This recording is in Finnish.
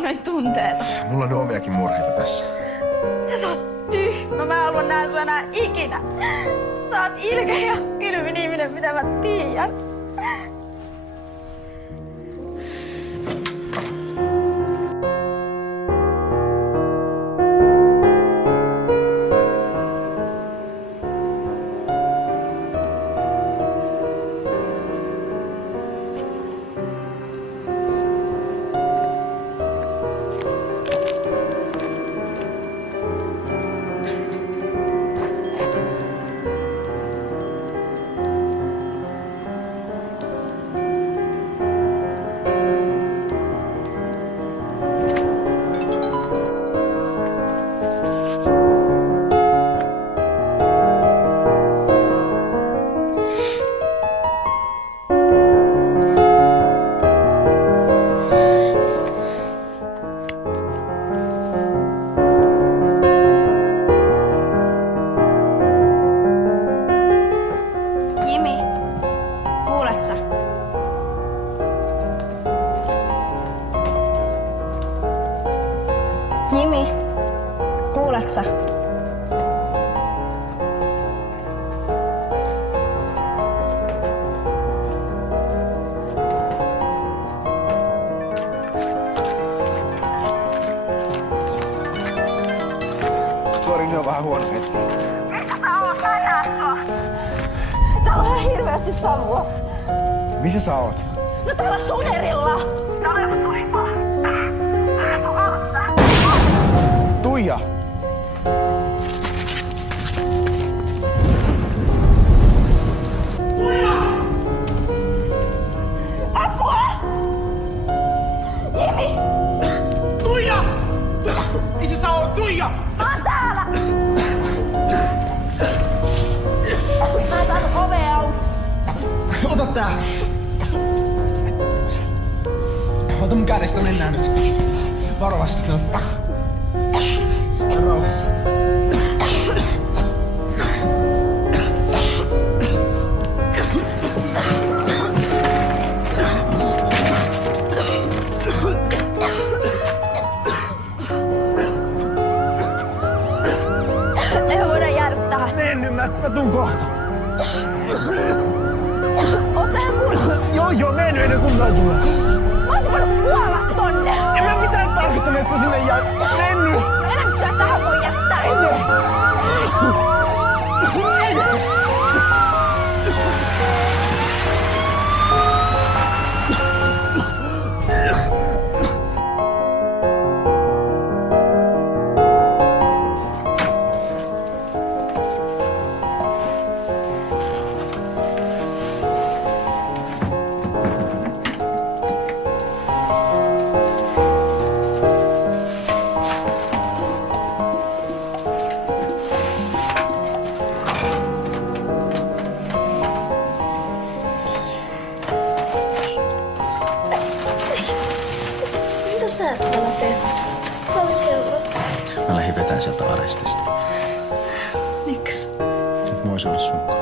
on noin tunteeton? Mulla on omiakin murheita tässä. Mitä sä oot tyhmä? Mä en halua nähdä sua enää ikinä. Sä oot ilkeä ja kylmin ihminen, mitä mä tiedän. Jimi, kuulet sä? Jimi, kuulet sä? Storini on vähän huono hetki. Missä sä oot? Mä en näe sua. Täällä on ihan hirveästi savua. Missä sä oot? No täällä Sunerilla. Täällä on Tuima. Tuija! Apua! Jimi! Tuija! Missä sä oot? Tuija! Mä oon täällä! Mä oon saanut ovea auki. Ota tää! Ota mun kädestä, mennään nyt. Varovasti, no. Rauhassa. Ei me voida jäädä tähän. Menny, mä tuun kohta. Oot sä ihan kunnossa? Joo, menny ennen kuin mä tulen. Mä oisin voinut kuolla tonne. En mä mitään tarkoittanut, että sä sinne jää. Menny! Enää nyt sä et tähän voi jättää. Mitä sä täällä teet? Mä lähdin vetää sieltä arestista. Miksi? Nyt mä oisin ollut sun kanssa.